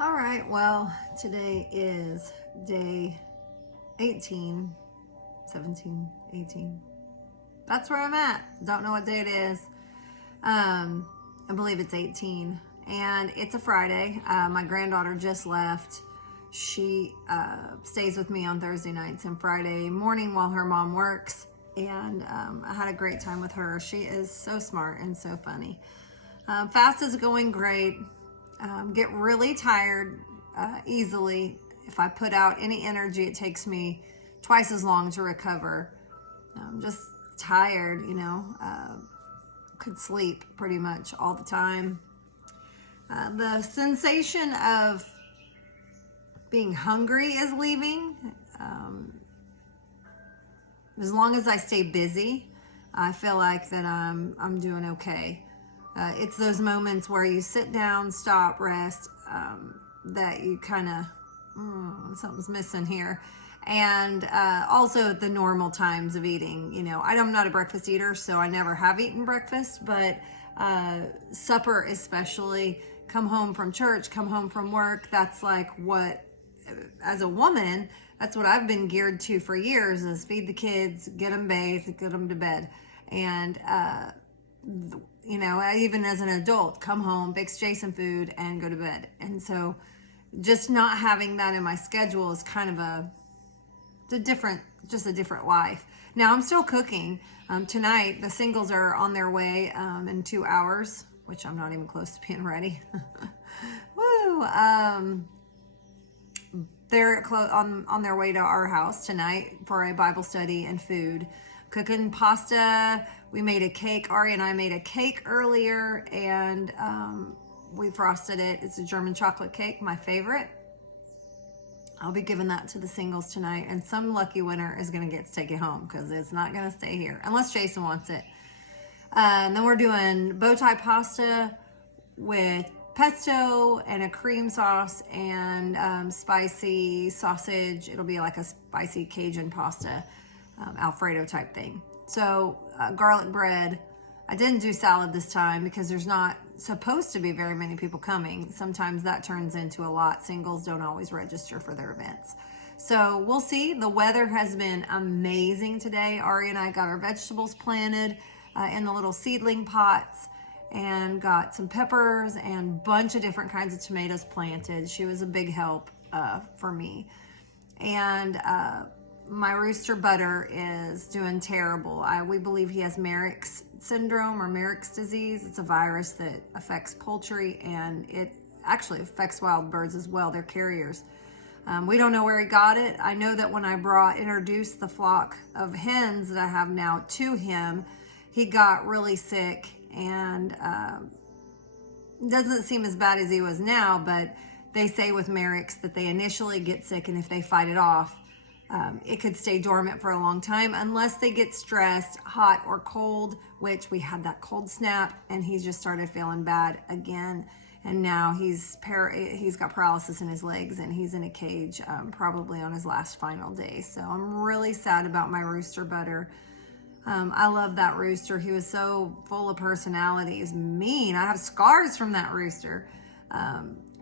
All right, well, today is day 18, 17, 18. That's where I'm at. Don't know what day it is. I believe it's 18. And it's a Friday. My granddaughter just left. She stays with me on Thursday nights and Friday morning while her mom works. And I had a great time with her. She is so smart and so funny. Fast is going great. Get really tired easily. If I put out any energy, it takes me twice as long to recover. I'm just tired, could sleep pretty much all the time. The sensation of being hungry is leaving. As long as I stay busy, I feel like that I'm doing okay. It's those moments where you sit down, stop, rest, that you kind of, something's missing here. And also at the normal times of eating. I'm not a breakfast eater, so I never have eaten breakfast, but supper especially, come home from church, come home from work, that's like what, as a woman, that's what I've been geared to for years, is feed the kids, get them bathed, get them to bed. And even as an adult, come home, fix Jason food, and go to bed. And so just not having that in my schedule is kind of a different life. Now I'm still cooking. Tonight, the singles are on their way in 2 hours, which I'm not even close to being ready. Woo! They're on their way to our house tonight for a Bible study and food. Cooking pasta. We made a cake. Ari and I made a cake earlier, and we frosted it. It's a German chocolate cake, my favorite. I'll be giving that to the singles tonight, and some lucky winner is going to get to take it home because it's not going to stay here unless Jason wants it. And then we're doing bow tie pasta with pesto and a cream sauce and spicy sausage. It'll be like a spicy Cajun pasta, Alfredo type thing. So garlic bread. I didn't do salad this time because there's not supposed to be very many people coming. Sometimes that turns into a lot. Singles don't always register for their events. So we'll see. The weather has been amazing today. Ari and I got our vegetables planted in the little seedling pots, and got some peppers and a bunch of different kinds of tomatoes planted. She was a big help for me. And my rooster Butter is doing terrible. We believe he has Marek's syndrome or Marek's disease. It's a virus that affects poultry, and it actually affects wild birds as well. They're carriers. We don't know where he got it. I know that when I introduced the flock of hens that I have now to him, he got really sick, and doesn't seem as bad as he was now, but they say with Marek's that they initially get sick, and if they fight it off, it could stay dormant for a long time unless they get stressed, hot or cold, which we had that cold snap, and he just started feeling bad again. And now he's got paralysis in his legs, and he's in a cage, probably on his last final day. So I'm really sad about my rooster Butter. I love that rooster. He was so full of personality. He's mean. I have scars from that rooster.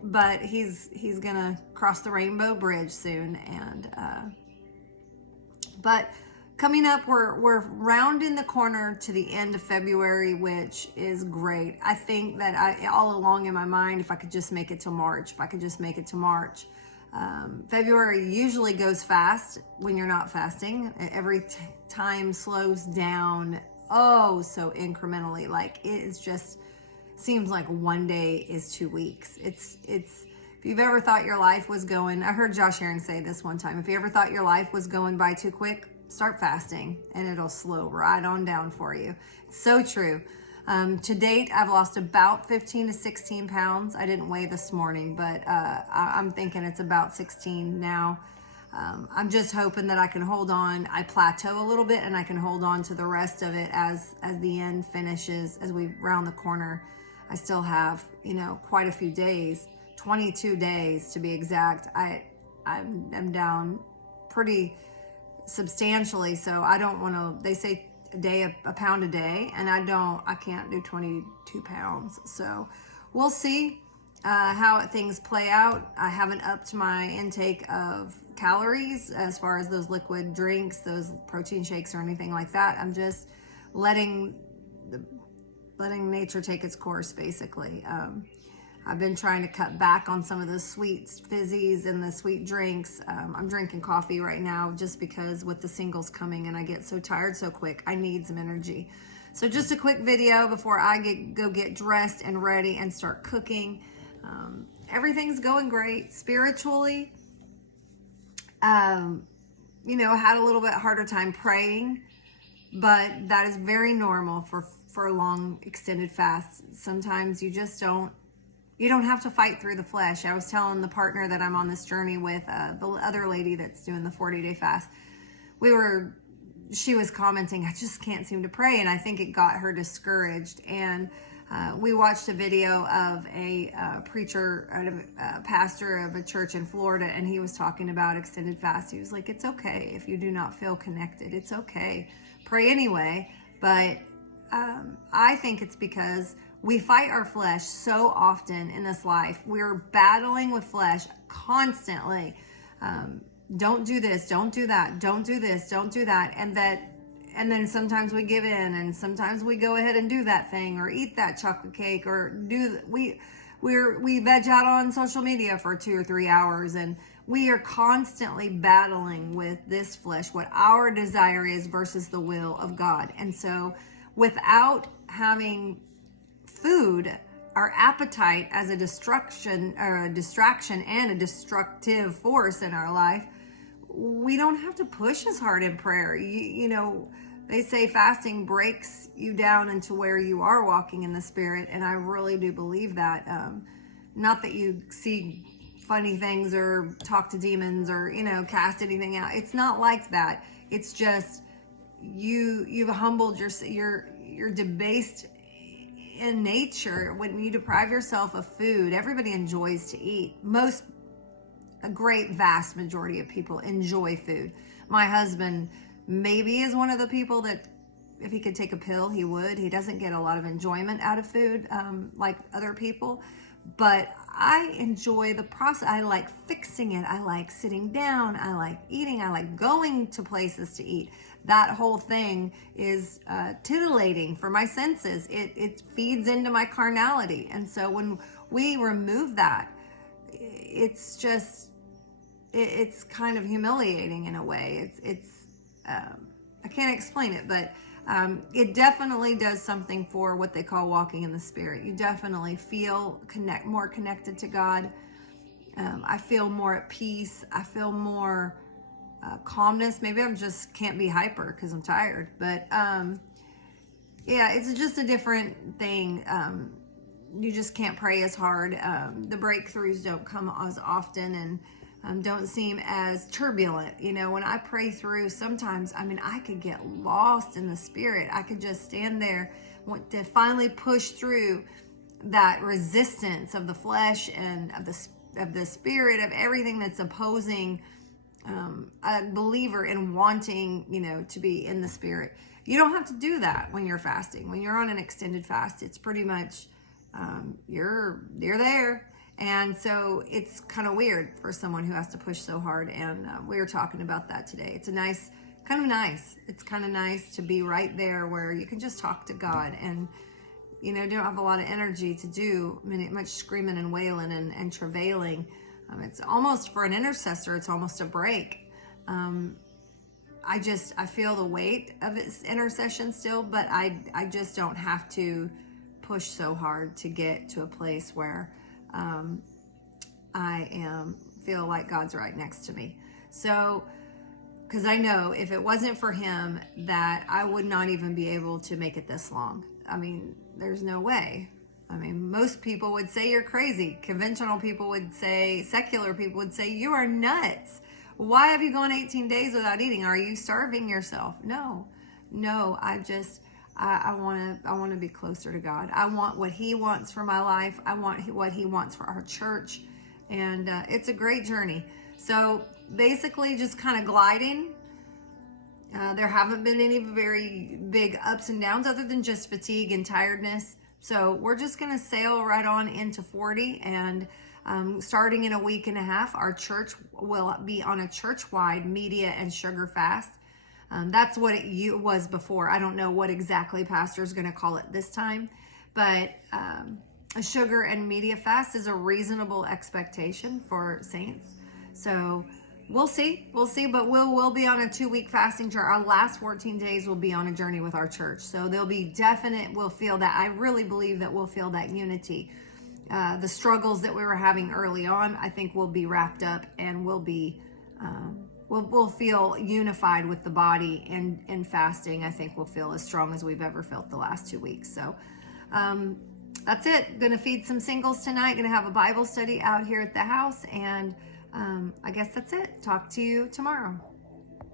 But he's gonna cross the Rainbow Bridge soon, and but coming up, we're rounding the corner to the end of February, which is great. I think that all along in my mind, if I could just make it to March, February usually goes fast when you're not fasting. Every time slows down, so incrementally. Like, it is just seems like one day is 2 weeks. It's if you've ever thought your life was going, I heard Josh Herring say this one time, if you ever thought your life was going by too quick, start fasting and it'll slow right on down for you. It's so true. To date, I've lost about 15 to 16 pounds. I didn't weigh this morning, but I'm thinking it's about 16 now. I'm just hoping that I can hold on. I plateau a little bit, and I can hold on to the rest of it as the end finishes, as we round the corner. I still have, quite a few days, 22 days to be exact. I'm down pretty substantially, so I don't want to, they say a pound a day, and I can't do 22 pounds. So we'll see. how things play out. I haven't upped my intake of calories as far as those liquid drinks, those protein shakes, or anything like that. I'm just letting nature take its course, basically. I've been trying to cut back on some of the sweet fizzies and the sweet drinks. I'm drinking coffee right now just because with the singles coming and I get so tired so quick, I need some energy. So just a quick video before I go get dressed and ready and start cooking. Everything's going great spiritually. You know, I had a little bit harder time praying, but that is very normal for long extended fasts. Sometimes you just don't have to fight through the flesh. I was telling the partner that I'm on this journey with, the other lady that's doing the 40-day fast. She was commenting, I just can't seem to pray. And I think it got her discouraged. And we watched a video of a preacher, a pastor of a church in Florida, and he was talking about extended fast. He was like, it's okay if you do not feel connected. It's okay. Pray anyway. But I think it's because we fight our flesh so often in this life. We're battling with flesh constantly. Don't do this, don't do that, don't do this, don't do that. And then sometimes we give in, and sometimes we go ahead and do that thing or eat that chocolate cake or we veg out on social media for 2 or 3 hours, and we are constantly battling with this flesh, what our desire is versus the will of God. And so without having food, our appetite as a distraction and a destructive force in our life, we don't have to push as hard in prayer. You know, they say fasting breaks you down into where you are walking in the Spirit, and I really do believe that. Not that you see funny things or talk to demons or, you know, cast anything out. It's not like that. It's just you've humbled you're debased in nature. When you deprive yourself of food, everybody enjoys to eat. A great vast majority of people enjoy food. My husband maybe is one of the people that if he could take a pill, he would. He doesn't get a lot of enjoyment out of food like other people, but I enjoy the process. I like fixing it. I like sitting down. I like eating. I like going to places to eat. That whole thing is titillating for my senses. It feeds into my carnality. And so when we remove that, it's just, it's kind of humiliating in a way. I can't explain it, but it definitely does something for what they call walking in the Spirit. You definitely feel more connected to God. I feel more at peace. I feel more calmness. Maybe I just can't be hyper because I'm tired, but yeah, it's just a different thing. You just can't pray as hard. The breakthroughs don't come as often, and don't seem as turbulent. You know, when I pray through, sometimes, I mean, I could get lost in the Spirit. I could just stand there, want to finally push through that resistance of the flesh and of the spirit, of everything that's opposing a believer in wanting, you know, to be in the Spirit. You don't have to do that when you're fasting. When you're on an extended fast, it's pretty much you're there. And so it's kind of weird for someone who has to push so hard. And we were talking about that today. It's kind of nice to be right there where you can just talk to God and, you know, don't have a lot of energy to do much screaming and wailing and travailing. It's almost, for an intercessor, it's almost a break. I feel the weight of its intercession still, but I just don't have to push so hard to get to a place where feel like God's right next to me. So, because I know if it wasn't for Him, that I would not even be able to make it this long. I mean, there's no way. I mean, most people would say you're crazy. Conventional people would say, secular people would say, you are nuts. Why have you gone 18 days without eating? Are you starving yourself? No, I want to be closer to God. I want what He wants for my life. I want what He wants for our church. And it's a great journey. So basically just kind of gliding. There haven't been any very big ups and downs other than just fatigue and tiredness. So we're just going to sail right on into 40, and starting in a week and a half, our church will be on a church-wide media and sugar fast. That's what it was before. I don't know what exactly pastor's going to call it this time, but a sugar and media fast is a reasonable expectation for saints. So we'll see, but we'll be on a 2-week fasting chart. Our last 14 days will be on a journey with our church. So there'll be we'll feel that. I really believe that we'll feel that unity. The struggles that we were having early on, I think will be wrapped up, and we'll feel unified with the body, and in fasting, I think we'll feel as strong as we've ever felt the last 2 weeks. So that's it. Gonna feed some singles tonight. Gonna have a Bible study out here at the house, and I guess that's it. Talk to you tomorrow.